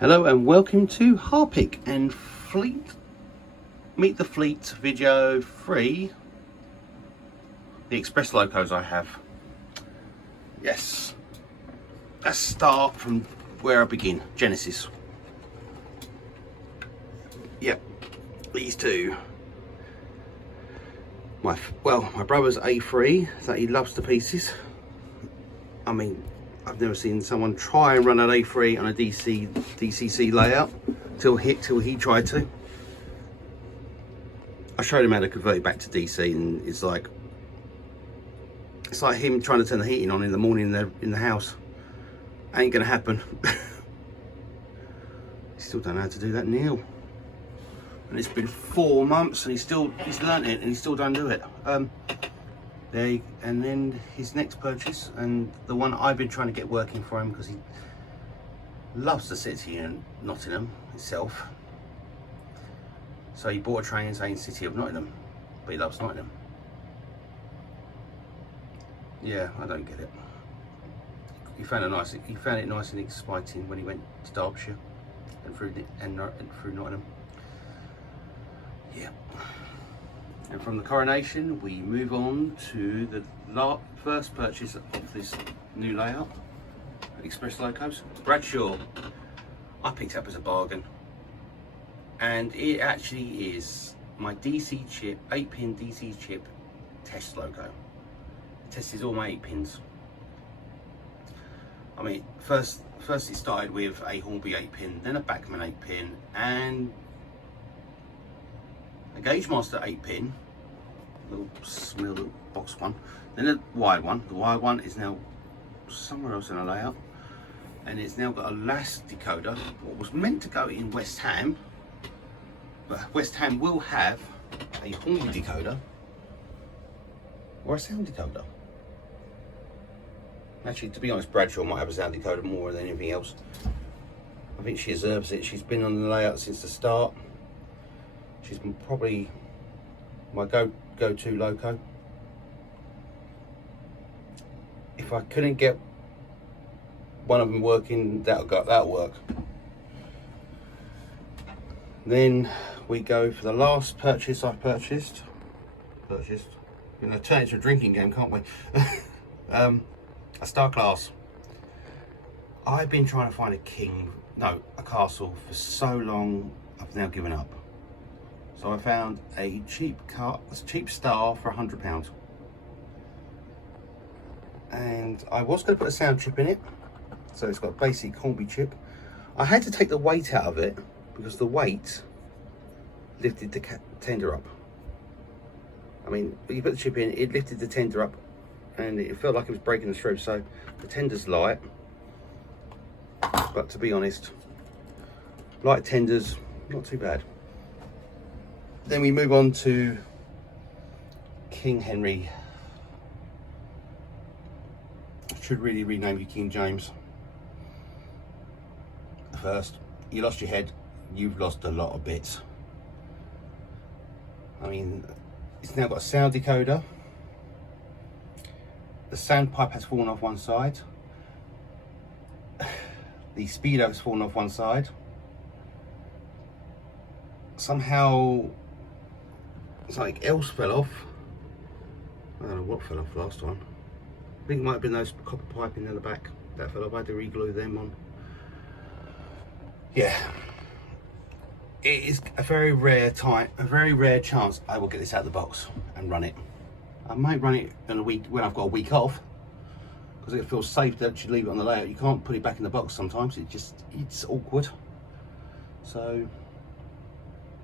Hello and welcome to Harpic and Fleet Meet the Fleet video 3, the express locos I have. Yes, let's start from where I begin, Genesis. Yep, these two. My brother's A3 that he loves to pieces. I mean, I've never seen someone try and run an A3 on a DCC layout till he tried to. I showed him how to convert it back to DC, and it's like him trying to turn the heating on in the morning in the house. Ain't gonna happen. He still don't know how to do that, Neil. And it's been 4 months, and he's learnt it, and he still don't do it. And then his next purchase, and the one I've been trying to get working for him because he loves the city in Nottingham itself. So he bought a train saying City of Nottingham, but he loves Nottingham. Yeah, I don't get it. He found it nice and exciting when he went to Derbyshire and through Nottingham. Yeah. And from the Coronation, we move on to the first purchase of this new layout, Express Locos. Bradshaw, I picked up as a bargain. And it actually is my DC chip, 8-pin DC chip test logo. It tests all my 8 pins. I mean, first it started with a Hornby 8-pin, then a Bachmann 8-pin, and a Gagemaster 8-pin, little box one, then a wired one. The wired one is now somewhere else in the layout, and it's now got a LAS decoder. What was meant to go in West Ham, but West Ham will have a Hornby decoder or a sound decoder. Actually, to be honest, Bradshaw might have a sound decoder more than anything else. I think she deserves it. She's been on the layout since the start. She's been probably my go-to loco. If I couldn't get one of them working, that'll work. Then we go for the last purchase I've purchased. We're going to turn it into a drinking game, can't we? A Star Class. I've been trying to find a castle for so long. I've now given up. So I found a cheap Star for £100. And I was going to put a sound chip in it. So it's got a basic Hornby chip. I had to take the weight out of it because the weight lifted the tender up. I mean, you put the chip in, it lifted the tender up, and it felt like it was breaking through. So the tender's light, but to be honest, light tenders, not too bad. Then we move on to King Henry. I should really rename you King James. First, you lost your head, you've lost a lot of bits. I mean, it's now got a sound decoder. The sound pipe has fallen off one side. The speedo has fallen off one side. Somehow something else fell off. I don't know what fell off last time. I think it might have been those copper piping in the back that fell off. I had to re-glue them on. Yeah, it is a very rare chance I will get this out of the box and run it. I might run it in a week when I've got a week off, because it feels safe to actually leave it on the layout. You can't put it back in the box sometimes. It's awkward. So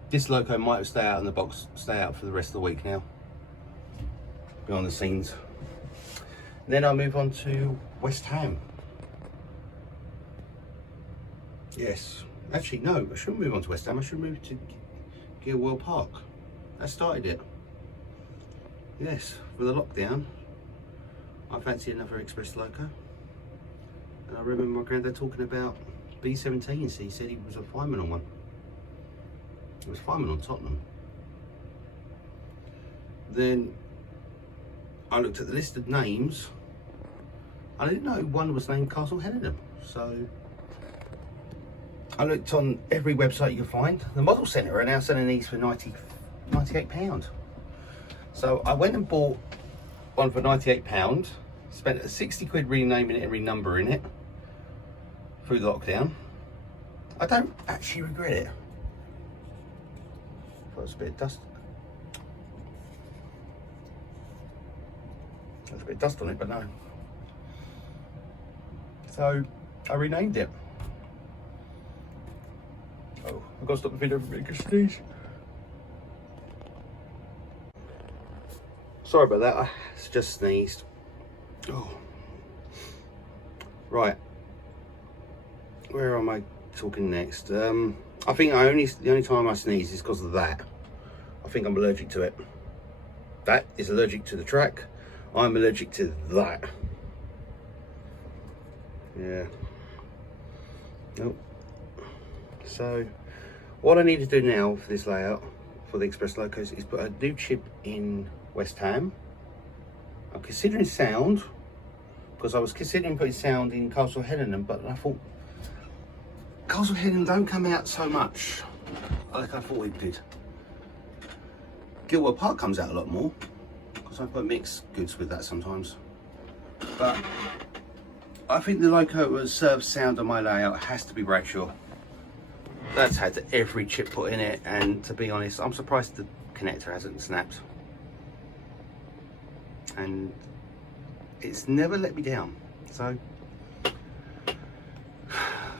this loco might stay out in the box, stay out for the rest of the week now, behind the scenes. Then I'll move on to West Ham. Yes, actually no, I shouldn't move on to West Ham. I should move to Gilwell Park. That started it. Yes, with the lockdown, I fancy another express loco. And I remember my granddad talking about B17s. He said he was a fireman on one. He was fireman on Tottenham. Then I looked at the list of names. I didn't know one was named Castle Hedingham. So I looked on every website you can find. The Model Centre are now selling these for £98. So I went and bought one for £98, spent 60 quid renaming it and renumbering it through the lockdown. I don't actually regret it. There's a bit of dust. There's a bit of dust on it, but no. So I renamed it. Oh, I've got to stop the video for a big sneeze. Sorry about that, I just sneezed. Oh. Right. Where am I talking next? I think the only time I sneeze is because of that. I think I'm allergic to it. That is allergic to the track. I'm allergic to that. Yeah. Nope. So, what I need to do now for this layout, for the Express Locos, is put a new chip in West Ham. I'm considering sound, because I was considering putting sound in Castle Hedingham, but I thought Castle Hedingham don't come out so much like I thought it did. Gilwell Park comes out a lot more, because I put mixed goods with that sometimes. But I think the Loco that serves sound on my layout has to be Bradshaw. That's had every chip put in it, and to be honest, I'm surprised the connector hasn't snapped. And it's never let me down. So,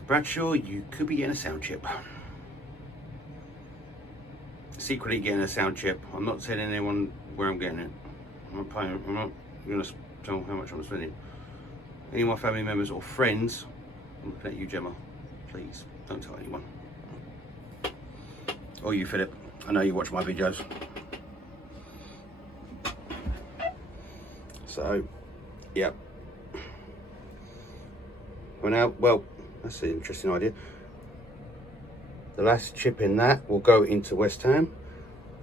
Bradshaw, you could be getting a sound chip. Secretly getting a sound chip. I'm not telling anyone where I'm getting it. I'm not going to tell how much I'm spending. Any of my family members or friends, I'm looking at you, Gemma. Please, don't tell anyone. Or you, Philip. I know you watch my videos. So, yeah. Well, that's an interesting idea. The last chip in that will go into West Ham.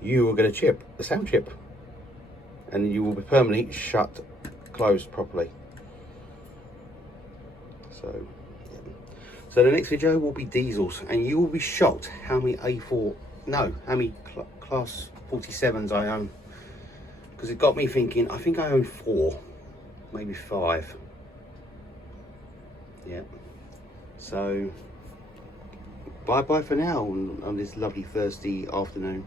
You will get a chip, a sound chip. And you will be permanently closed properly. So, yeah. So the next video will be diesels, and you will be shocked how many how many class 47s I own. Because it got me thinking, I think I own 4, maybe 5. Yeah. So, bye-bye for now on this lovely Thursday afternoon.